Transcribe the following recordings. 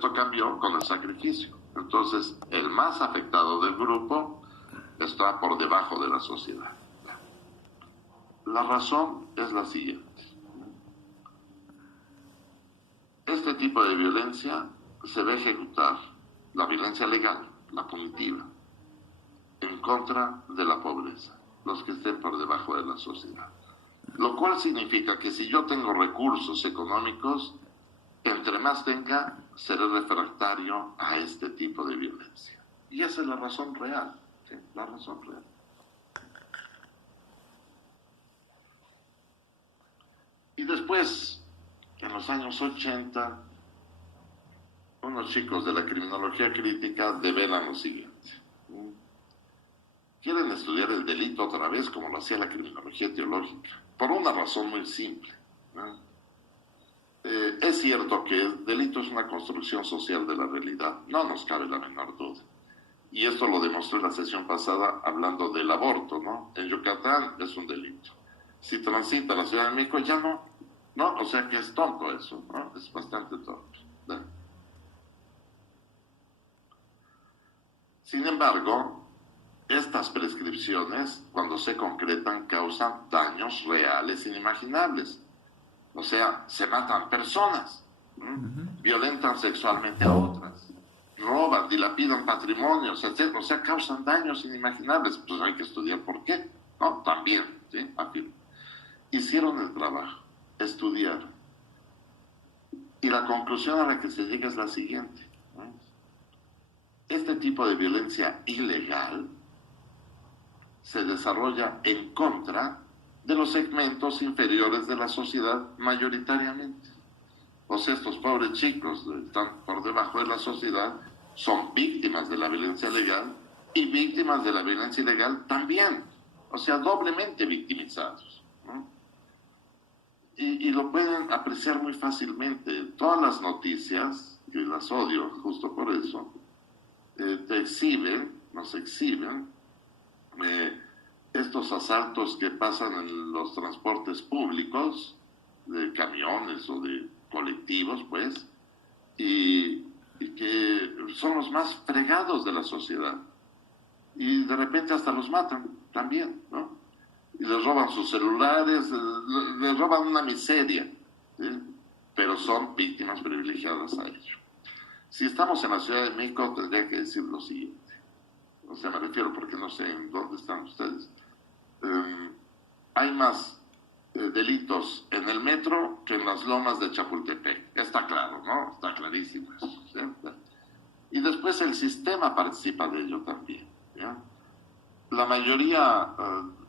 esto cambió con el sacrificio. Entonces, el más afectado del grupo está por debajo de la sociedad. La razón es la siguiente. Este tipo de violencia se va a ejecutar, la violencia legal, la punitiva, en contra de la pobreza, los que estén por debajo de la sociedad. Lo cual significa que si yo tengo recursos económicos, entre más tenga, seré refractario a este tipo de violencia. Y esa es la razón real, ¿sí? La razón real. Y después, en los años 80, unos chicos de la criminología crítica develan lo siguiente. Quieren estudiar el delito otra vez como lo hacía la criminología teológica, por una razón muy simple, ¿no? Es cierto que el delito es una construcción social de la realidad, no nos cabe la menor duda. Y esto lo demostré en la sesión pasada hablando del aborto, ¿no? En Yucatán es un delito. Si transita a la Ciudad de México ya no, ¿no? O sea que es tonto eso, ¿no? Es bastante tonto, ¿no? Sin embargo, estas prescripciones, cuando se concretan, causan daños reales e inimaginables. O sea, se matan personas, violentan sexualmente a otras, roban, dilapidan patrimonios, etc. O sea, causan daños inimaginables. Pues hay que estudiar por qué, ¿no? También, ¿sí? Afirmo. Hicieron el trabajo, estudiaron. Y la conclusión a la que se llega es la siguiente, ¿no? Este tipo de violencia ilegal se desarrolla en contra de los segmentos inferiores de la sociedad mayoritariamente. O sea, estos pobres chicos están por debajo de la sociedad, son víctimas de la violencia legal y víctimas de la violencia ilegal también. O sea, doblemente victimizados, ¿no? Y lo pueden apreciar muy fácilmente. Todas las noticias, que las odio justo por eso, te exhiben, nos exhiben, estos asaltos que pasan en los transportes públicos, de camiones o de colectivos, pues, y que son los más fregados de la sociedad. Y de repente hasta los matan también, ¿no? Y les roban sus celulares, les roban una miseria, ¿sí? Pero son víctimas privilegiadas a ello. Si estamos en la Ciudad de México, tendría que decir lo siguiente. O sea, me refiero porque no sé en dónde están ustedes. Hay más delitos en el metro que en las lomas de Chapultepec. Está claro, ¿no? Está clarísimo eso, ¿sí? Y después el sistema participa de ello también, ¿ya? La mayoría,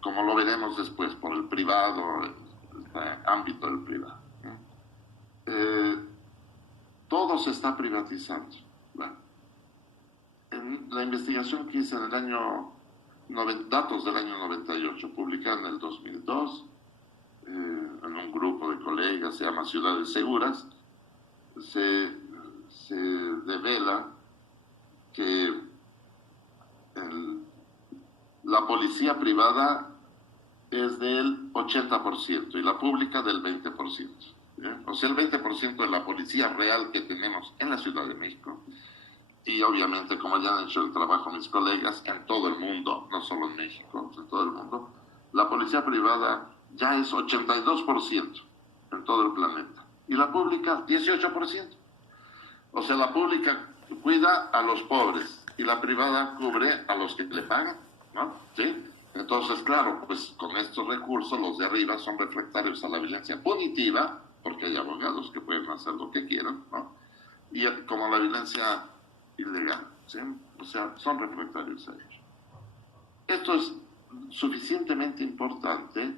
como lo veremos después, por el privado, el ámbito del privado, ¿no? Todo se está privatizando. Bueno, en la investigación que hice en el año, datos del año 98, publicada en el 2002, en un grupo de colegas, se llama Ciudades Seguras, se devela que la policía privada es del 80% y la pública del 20%. ¿Bien? O sea, el 20% de la policía real que tenemos en la Ciudad de México, y obviamente, como ya han hecho el trabajo mis colegas, en todo el mundo, no solo en México, en todo el mundo, la policía privada ya es 82% en todo el planeta. Y la pública, 18%. O sea, la pública cuida a los pobres y la privada cubre a los que le pagan, ¿no? ¿Sí? Entonces, claro, pues con estos recursos los de arriba son refractarios a la violencia punitiva, porque hay abogados que pueden hacer lo que quieran, ¿no? Y como la violencia ilegal, ¿sí? O sea, son refractarios a ello. Esto es suficientemente importante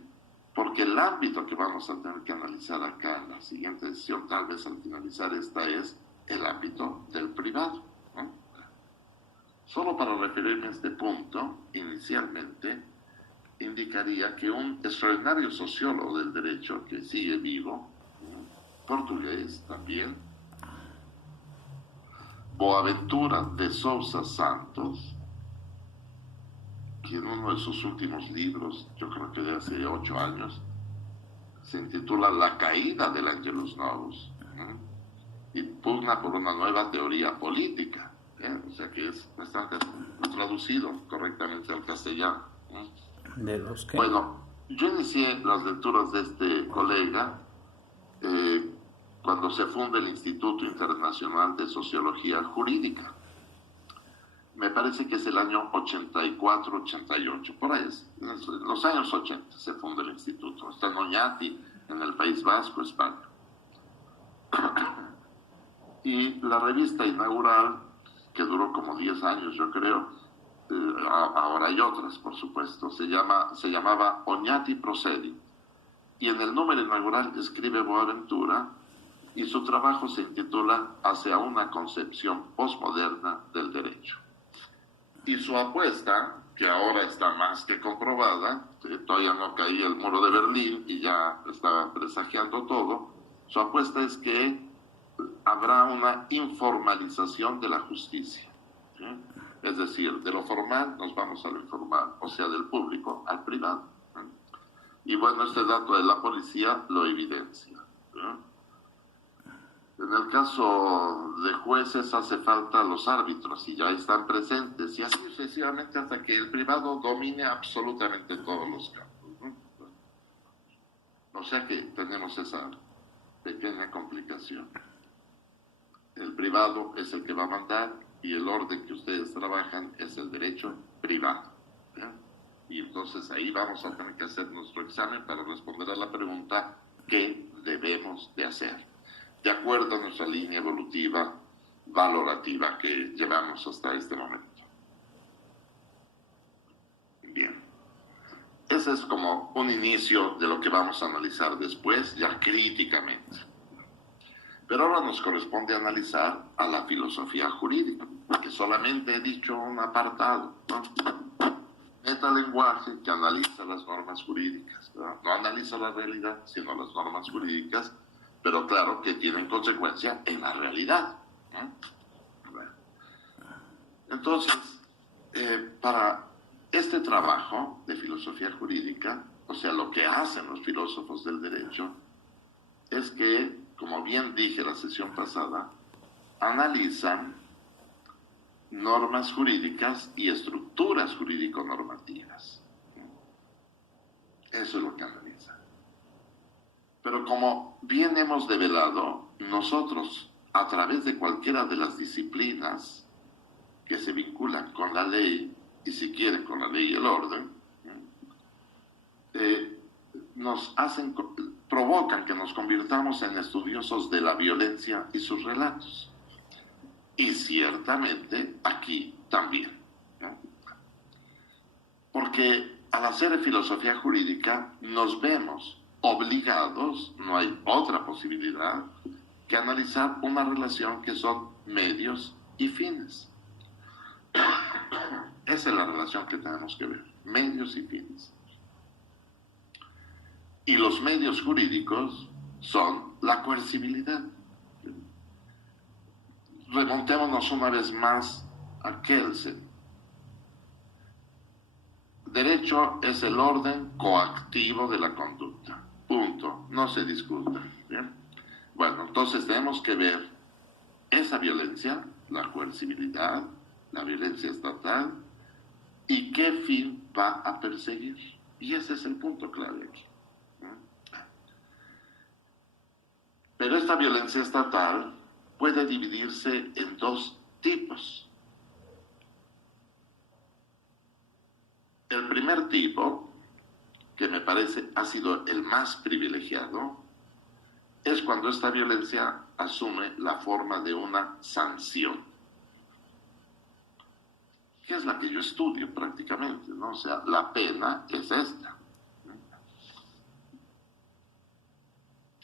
porque el ámbito que vamos a tener que analizar acá en la siguiente sesión, tal vez al finalizar esta, es el ámbito del privado, ¿no? Solo para referirme a este punto, inicialmente, indicaría que un extraordinario sociólogo del derecho que sigue vivo, portugués también, Boaventura de Sousa Santos, que en uno de sus últimos libros, yo creo que de hace 8 años, se intitula La caída del Angelus Novus, y pugna por una nueva teoría política, o sea que es bastante traducido correctamente al castellano. ¿De los qué? Bueno, yo inicié las lecturas de este colega cuando se funda el Instituto Internacional de Sociología Jurídica. Me parece que es el año 84-88, por ahí es, en los años 80 se funda el instituto. Está en Oñati, en el País Vasco, España. Y la revista inaugural, que duró como 10 años, yo creo, ahora hay otras, por supuesto, se llamaba Oñati Procedi. Y en el número inaugural escribe Boaventura y su trabajo se intitula Hacia una concepción postmoderna del derecho. Y su apuesta, que ahora está más que comprobada, todavía no caía el muro de Berlín y ya estaba presagiando todo, su apuesta es que habrá una informalización de la justicia. ¿Sí? Es decir, de lo formal nos vamos a lo informal, o sea, del público al privado. Y bueno, este dato de la policía lo evidencia. En el caso de jueces hace falta los árbitros y ya están presentes, y así sucesivamente hasta que el privado domine absolutamente todos los campos. O sea que tenemos esa pequeña complicación. El privado es el que va a mandar y el orden que ustedes trabajan es el derecho privado. Y entonces ahí vamos a tener que hacer nuestro examen para responder a la pregunta ¿qué debemos de hacer? De acuerdo a nuestra línea evolutiva valorativa que llevamos hasta este momento. Bien. Ese es como un inicio de lo que vamos a analizar después, ya críticamente. Pero ahora nos corresponde analizar a la filosofía jurídica, porque solamente he dicho un apartado, ¿no? Metalenguaje que analiza las normas jurídicas, ¿verdad? No analiza la realidad, sino las normas jurídicas, pero claro que tienen consecuencia en la realidad. Bueno. Entonces, para este trabajo de filosofía jurídica, o sea, lo que hacen los filósofos del derecho, es que, como bien dije la sesión pasada, analizan normas jurídicas y estructuras jurídico-normativas. Eso es lo que analizan. Pero como bien hemos develado, nosotros, a través de cualquiera de las disciplinas que se vinculan con la ley, y si quieren con la ley y el orden, provocan que nos convirtamos en estudiosos de la violencia y sus relatos. Y ciertamente aquí también. Porque al hacer filosofía jurídica nos vemos obligados, no hay otra posibilidad, que analizar una relación que son medios y fines. Esa es la relación que tenemos que ver, medios y fines. Y los medios jurídicos son la coercibilidad. Remontémonos una vez más a Kelsen. Derecho es el orden coactivo de la conducta. Punto. No se discuta. ¿Bien? Bueno, entonces tenemos que ver esa violencia, la coercibilidad, la violencia estatal, y qué fin va a perseguir. Y ese es el punto clave aquí. Pero esta violencia estatal puede dividirse en dos tipos. El primer tipo, que me parece ha sido el más privilegiado, es cuando esta violencia asume la forma de una sanción, que es la que yo estudio prácticamente, ¿no? O sea, la pena es esta.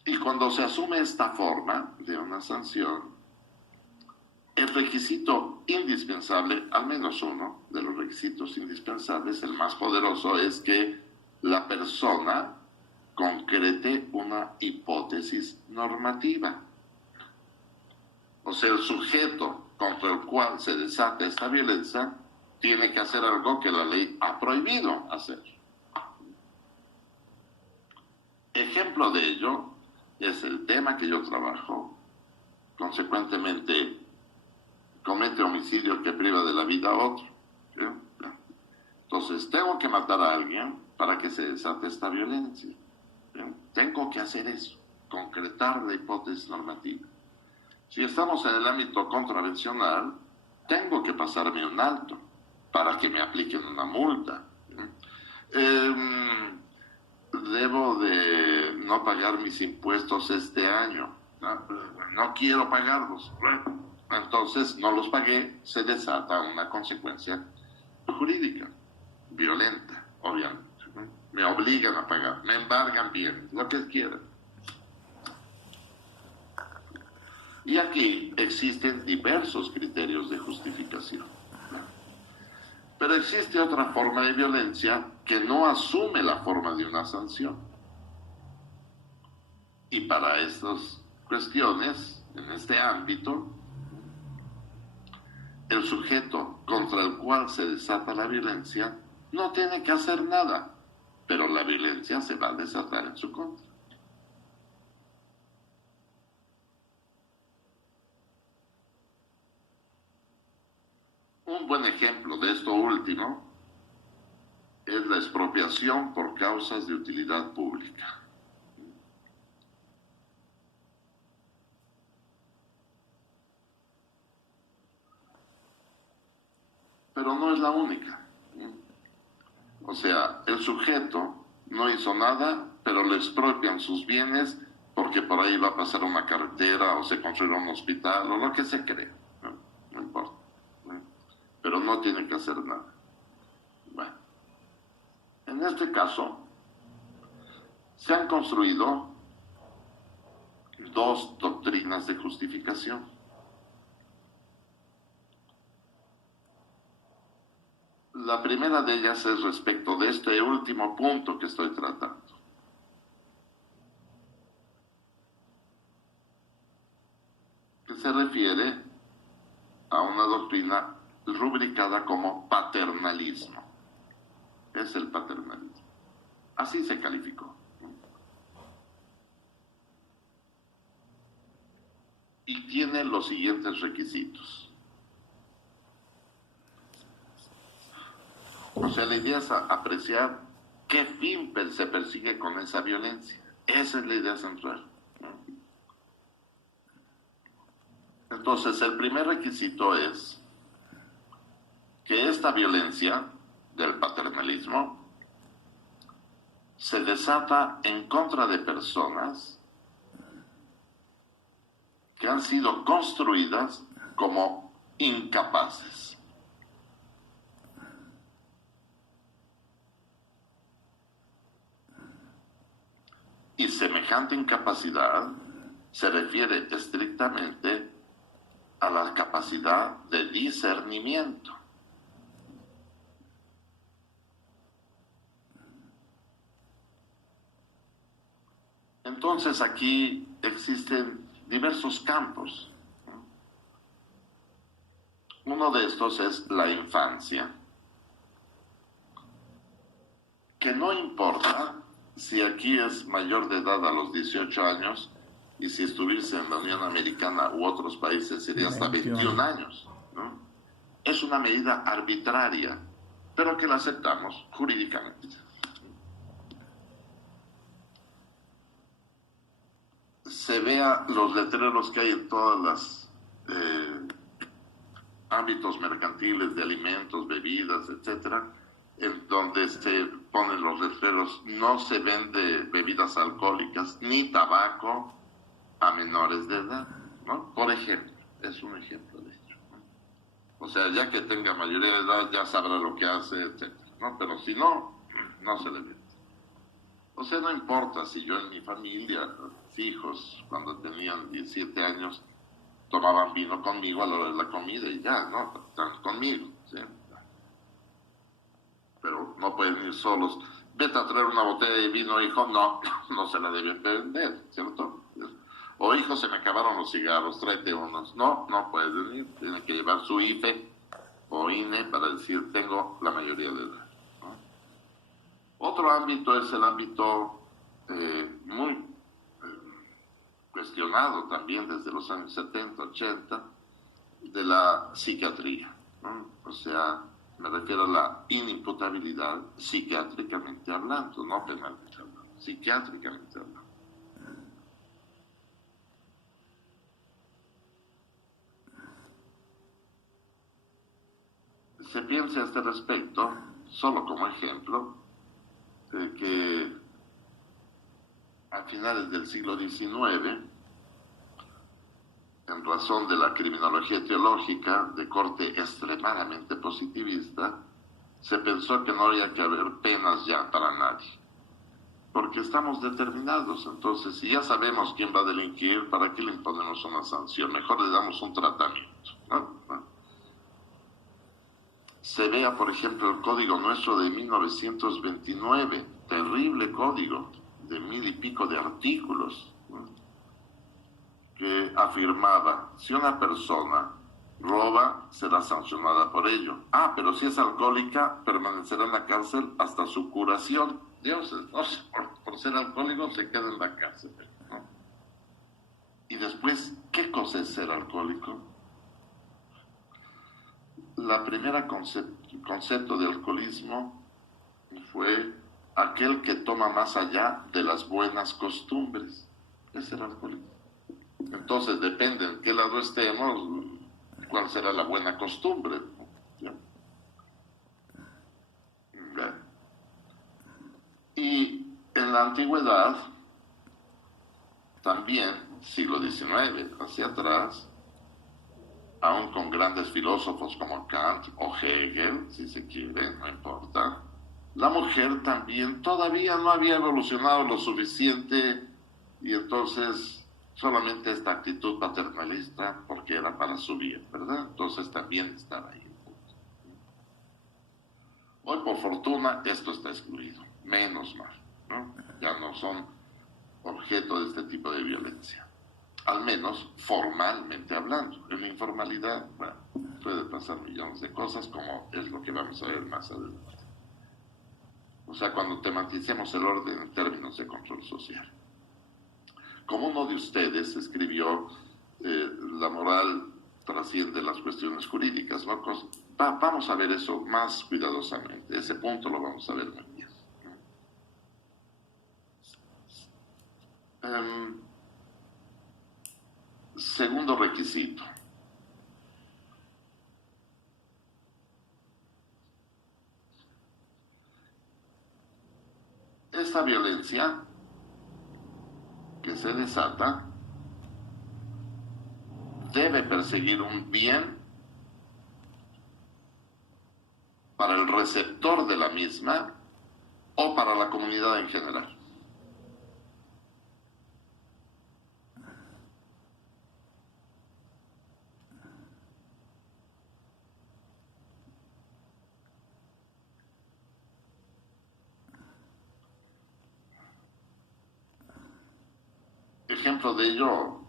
Y cuando se asume esta forma de una sanción, el requisito indispensable, al menos uno de los requisitos indispensables, el más poderoso, es que la persona concrete una hipótesis normativa. O sea, el sujeto contra el cual se desata esta violencia tiene que hacer algo que la ley ha prohibido hacer. Ejemplo de ello es el tema que yo trabajo, consecuentemente comete homicidio que priva de la vida a otro. ¿Sí? Entonces, tengo que matar a alguien para que se desate esta violencia. ¿Sí? Tengo que hacer eso, concretar la hipótesis normativa. Si estamos en el ámbito contravencional, tengo que pasarme un alto para que me apliquen una multa. Debo de no pagar mis impuestos este año. No quiero pagarlos. Entonces, no los pagué, se desata una consecuencia jurídica, violenta, obviamente. Me obligan a pagar, me embargan bienes, lo que quieran. Y aquí existen diversos criterios de justificación. Pero existe otra forma de violencia que no asume la forma de una sanción. Y para estas cuestiones, en este ámbito, el sujeto contra el cual se desata la violencia no tiene que hacer nada, pero la violencia se va a desatar en su contra. Un buen ejemplo de esto último es la expropiación por causas de utilidad pública. Pero no es la única. O sea, el sujeto no hizo nada, pero le expropian sus bienes porque por ahí va a pasar una carretera o se construirá un hospital o lo que se cree. No importa. Pero no tiene que hacer nada. Bueno, en este caso, se han construido dos doctrinas de justificación. La primera de ellas es respecto de este último punto que estoy tratando. Que se refiere a una doctrina rubricada como paternalismo. Es el paternalismo. Así se calificó. Y tiene los siguientes requisitos. O sea, la idea es apreciar qué fin se persigue con esa violencia. Esa es la idea central. Entonces, el primer requisito es que esta violencia del paternalismo se desata en contra de personas que han sido construidas como incapaces. Y semejante incapacidad se refiere estrictamente a la capacidad de discernimiento. Entonces aquí existen diversos campos. Uno de estos es la infancia, que no importa si aquí es mayor de edad a los 18 años y si estuviese en la Unión Americana u otros países sería hasta 21 años, ¿no? Es una medida arbitraria, pero que la aceptamos jurídicamente. Se vea los letreros que hay en todas las ámbitos mercantiles de alimentos, bebidas, etcétera, en donde se ponen los letreros: no se vende bebidas alcohólicas ni tabaco a menores de edad, ¿no? Por ejemplo, es un ejemplo de ello, ¿no? O sea, ya que tenga mayoría de edad ya sabrá lo que hace, etcétera, ¿no? Pero si no, no se le vende. O sea, no importa si yo en mi familia, mis hijos, cuando tenían 17 años, tomaban vino conmigo a la hora de la comida y ya, ¿no? Están conmigo, ¿sí? Pero no pueden ir solos. Vete a traer una botella de vino, hijo. No, no se la deben vender, ¿cierto? O hijo, se me acabaron los cigarros, tráete unos. No, no pueden ir. Tienen que llevar su IFE o INE para decir: tengo la mayoría de edad, ¿no? Otro ámbito es el ámbito muy cuestionado también desde los años 70, 80, de la psiquiatría, ¿no? O sea, me refiero a la inimputabilidad psiquiátricamente hablando, no penalmente hablando, psiquiátricamente hablando. Se piensa a este respecto, solo como ejemplo, de que a finales del siglo XIX, en razón de la criminología teológica de corte extremadamente positivista, se pensó que no había que haber penas ya para nadie, porque estamos determinados. Entonces, si ya sabemos quién va a delinquir, ¿para qué le imponemos una sanción? Mejor le damos un tratamiento, ¿no? Se vea, por ejemplo, el código nuestro de 1929, terrible código, de 1000 y pico de artículos, ¿no? Que afirmaba, si una persona roba, será sancionada por ello. Ah, pero si es alcohólica, permanecerá en la cárcel hasta su curación. Dios, no sé, por ser alcohólico se queda en la cárcel, ¿no? Y después, ¿qué cosa es ser alcohólico? La primera concepto de alcoholismo fue aquel que toma más allá de las buenas costumbres. Ese era alcohólico. Entonces, depende en qué lado estemos, cuál será la buena costumbre. ¿Ya? Y en la antigüedad, también, siglo XIX hacia atrás, aún con grandes filósofos como Kant o Hegel, si se quiere, no importa, la mujer también todavía no había evolucionado lo suficiente, y entonces solamente esta actitud paternalista, porque era para su bien, ¿verdad? Entonces también estaba ahí. Hoy, por fortuna, esto está excluido, menos mal, ¿no? Ya no son objeto de este tipo de violencia, al menos formalmente hablando. En la informalidad, bueno, puede pasar millones de cosas, como es lo que vamos a ver más adelante. O sea, cuando tematicemos el orden en términos de control social. Como uno de ustedes escribió, la moral trasciende las cuestiones jurídicas, ¿no? Vamos a ver eso más cuidadosamente. Ese punto lo vamos a ver muy bien. Segundo requisito. Esta violencia que se desata debe perseguir un bien para el receptor de la misma o para la comunidad en general. Ejemplo de ello,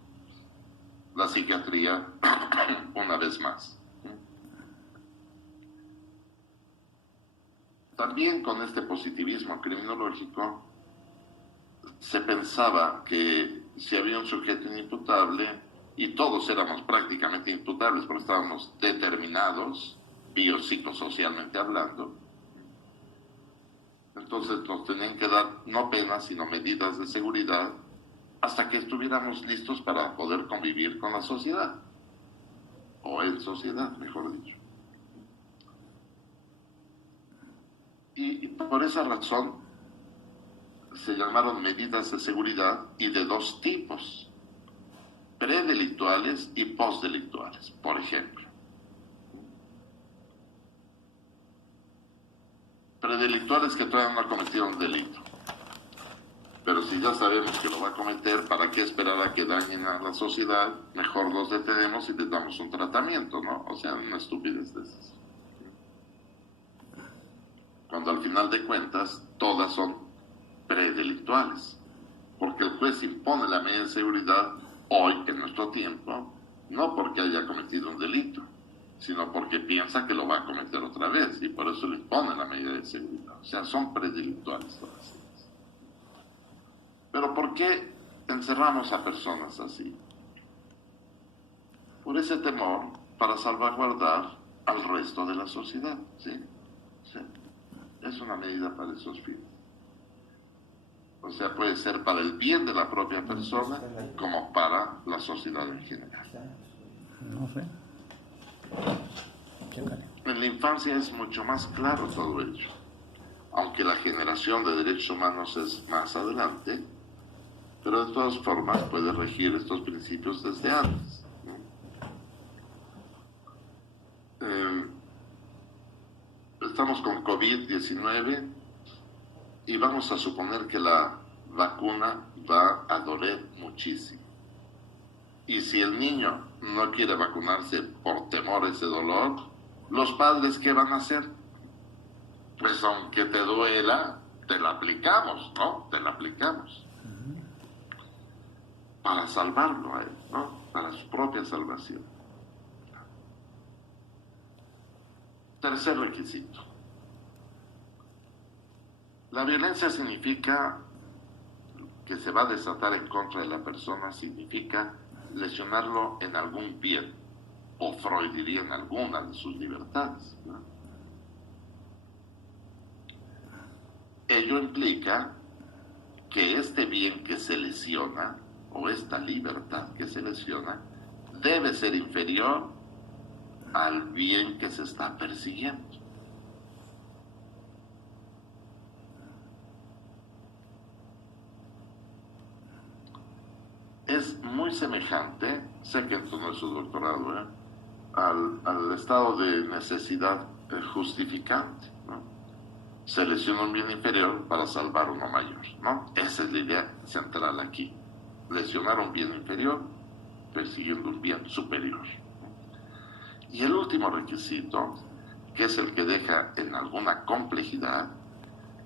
la psiquiatría, una vez más. También con este positivismo criminológico se pensaba que si había un sujeto inimputable, y todos éramos prácticamente imputables porque estábamos determinados, biopsicosocialmente hablando, entonces nos tenían que dar no penas, sino medidas de seguridad, hasta que estuviéramos listos para poder convivir con la sociedad, o en sociedad, mejor dicho. Y por esa razón se llamaron medidas de seguridad, y de dos tipos: predelictuales y postdelictuales. Por ejemplo, predelictuales que todavía no ha cometido un delito, pero si ya sabemos que lo va a cometer, ¿para qué esperar a que dañen a la sociedad? Mejor los detenemos y les damos un tratamiento, ¿no? O sea, una estupidez de esas. Cuando al final de cuentas todas son predelictuales, porque el juez impone la medida de seguridad hoy, en nuestro tiempo, no porque haya cometido un delito, sino porque piensa que lo va a cometer otra vez, y por eso le impone la medida de seguridad. O sea, son predelictuales todas ellas. Pero ¿por qué encerramos a personas así, por ese temor para salvaguardar al resto de la sociedad, ¿sí? Sí. Es una medida para esos fines. O sea, puede ser para el bien de la propia persona como para la sociedad en general. No sé. En la infancia es mucho más claro todo ello. Aunque la generación de derechos humanos es más adelante, pero de todas formas puede regir estos principios desde antes. Estamos con COVID-19 y vamos a suponer que la vacuna va a doler muchísimo. Y si el niño no quiere vacunarse por temor a ese dolor, los padres, ¿qué van a hacer? Pues aunque te duela, te la aplicamos, ¿no? Te la aplicamos. Para salvarlo a él, ¿no? Para su propia salvación. Tercer requisito. La violencia significa que se va a desatar en contra de la persona, significa lesionarlo en algún bien, o Freud diría en alguna de sus libertades, ¿no? Ello implica que este bien que se lesiona, o esta libertad que se lesiona, debe ser inferior al bien que se está persiguiendo. Es muy semejante, sé que esto no es su doctorado, al estado de necesidad justificante, ¿no? Se lesiona un bien inferior para salvar uno mayor, ¿no? Esa es la idea central aquí. Lesionar un bien inferior persiguiendo un bien superior. Y el último requisito, que es el que deja en alguna complejidad,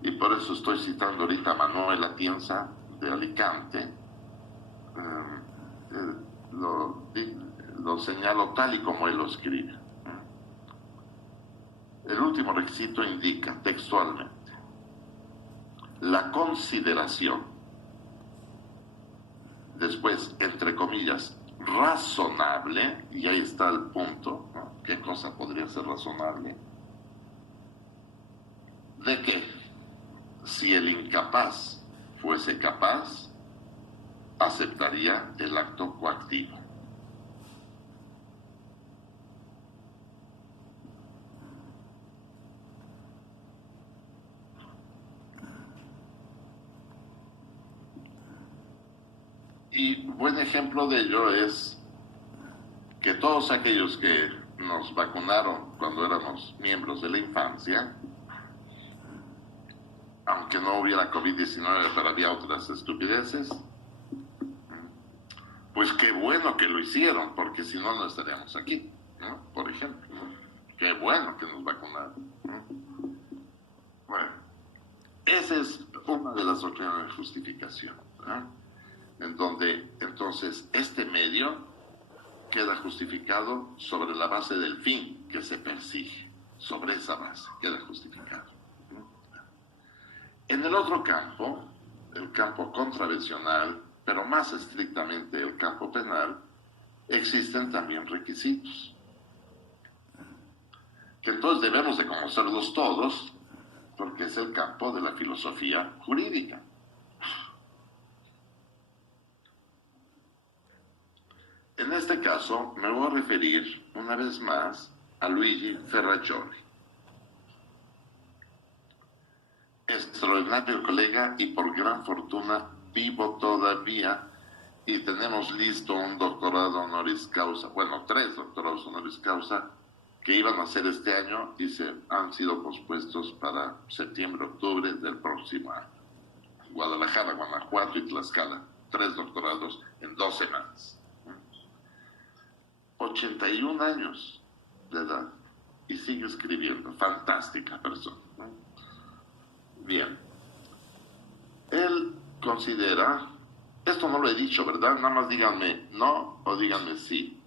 y por eso estoy citando ahorita a Manuel Atienza de Alicante, lo señalo tal y como él lo escribe. El último requisito indica textualmente la consideración, después, entre comillas, razonable, y ahí está el punto, ¿no? ¿Qué cosa podría ser razonable? De que si el incapaz fuese capaz, aceptaría el acto coactivo. Y buen ejemplo de ello es que todos aquellos que nos vacunaron cuando éramos miembros de la infancia, aunque no hubiera COVID-19, pero había otras estupideces, pues qué bueno que lo hicieron, porque si no, no estaríamos aquí, ¿no? Por ejemplo, ¿no? Qué bueno que nos vacunaron, ¿no? Bueno, esa es una de las doctrinas de justificación, ¿no? En donde entonces este medio queda justificado sobre la base del fin que se persigue, sobre esa base queda justificado. En el otro campo, el campo contravencional, pero más estrictamente el campo penal, existen también requisitos, que entonces debemos de conocerlos todos, porque es el campo de la filosofía jurídica. En este caso, me voy a referir una vez más a Luigi Ferrajoli, extraordinario colega y por gran fortuna vivo todavía, y tenemos listo un doctorado honoris causa, bueno, 3 doctorados honoris causa que iban a ser este año y se han sido pospuestos para septiembre-octubre del próximo año. Guadalajara, Guanajuato y Tlaxcala, 3 doctorados en 2 semanas. 81 años de edad y sigue escribiendo, fantástica persona, ¿no? Bien, él considera, esto no lo he dicho, ¿verdad? Nada más díganme no o díganme sí,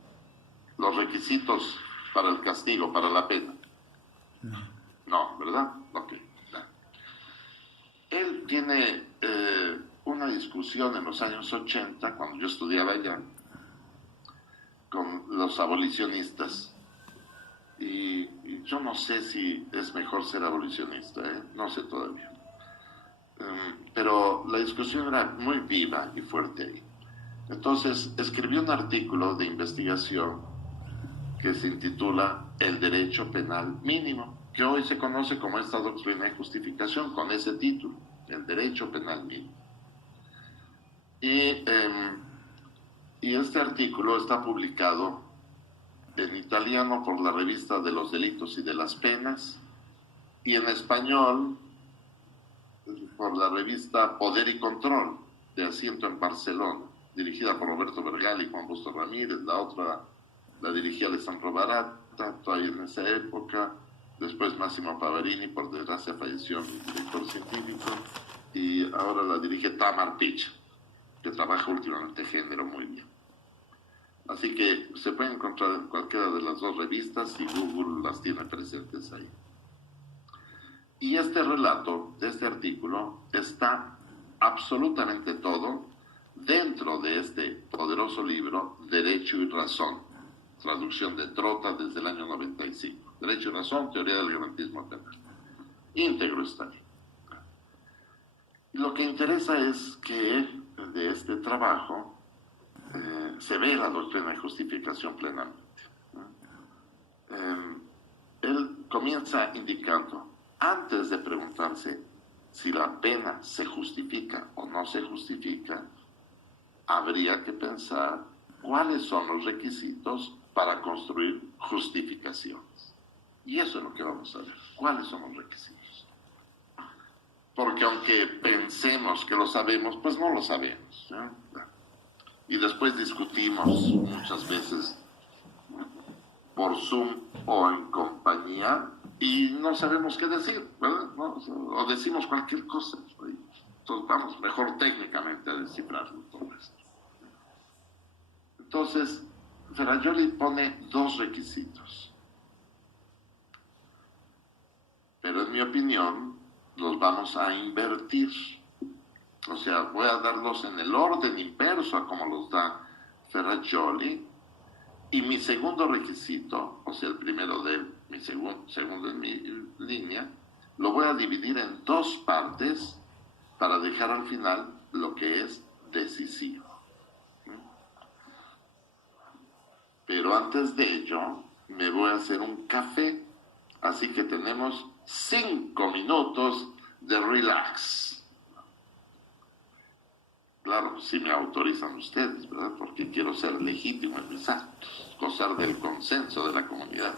los requisitos para el castigo, para la pena. No, ¿verdad? Ok. No. Él tiene una discusión en los años 80, cuando yo estudiaba allá, con los abolicionistas. Y yo no sé si es mejor ser abolicionista, no sé todavía. Pero la discusión era muy viva y fuerte ahí. Entonces escribí un artículo de investigación que se intitula El Derecho Penal Mínimo, que hoy se conoce como esta doctrina de justificación, con ese título, El Derecho Penal Mínimo. Y este artículo está publicado en italiano por la revista de los Delitos y de las Penas, y en español por la revista Poder y Control, de asiento en Barcelona, dirigida por Roberto Bergali y Juan Busto Ramírez. La otra la dirigía Alessandro Barata, todavía en esa época. Después Massimo Pavarini, por desgracia falleció, mi director científico, y ahora la dirige Tamar Pitch, que trabaja últimamente género muy bien. Así que se puede encontrar en cualquiera de las dos revistas y Google las tiene presentes ahí. Y este relato, este artículo, está absolutamente todo dentro de este poderoso libro, Derecho y Razón, traducción de Trota desde el año 95. Derecho y Razón, teoría del garantismo penal. Íntegro está ahí. Y lo que interesa es que de este trabajo se ve la doctrina de justificación plenamente. Él comienza indicando, antes de preguntarse si la pena se justifica o no se justifica, habría que pensar cuáles son los requisitos para construir justificaciones. Y eso es lo que vamos a ver. ¿Cuáles son los requisitos? Porque aunque pensemos que lo sabemos, pues no lo sabemos, ¿no? Y después discutimos muchas veces por Zoom o en compañía y no sabemos qué decir, ¿verdad? ¿No? O decimos cualquier cosa. Entonces vamos mejor técnicamente a descifrarlo todo esto. Entonces, Ferrajoli pone dos requisitos. Pero en mi opinión, los vamos a invertir. O sea, voy a darlos en el orden inverso a como los da Ferrajoli. Y mi segundo requisito, o sea, el primero de él, mi segundo en mi línea, lo voy a dividir en dos partes para dejar al final lo que es decisivo. Pero antes de ello, me voy a hacer un café, así que tenemos 5 minutos de relax. Claro, si me autorizan ustedes, ¿verdad? Porque quiero ser legítimo en mis actos, gozar del consenso de la comunidad.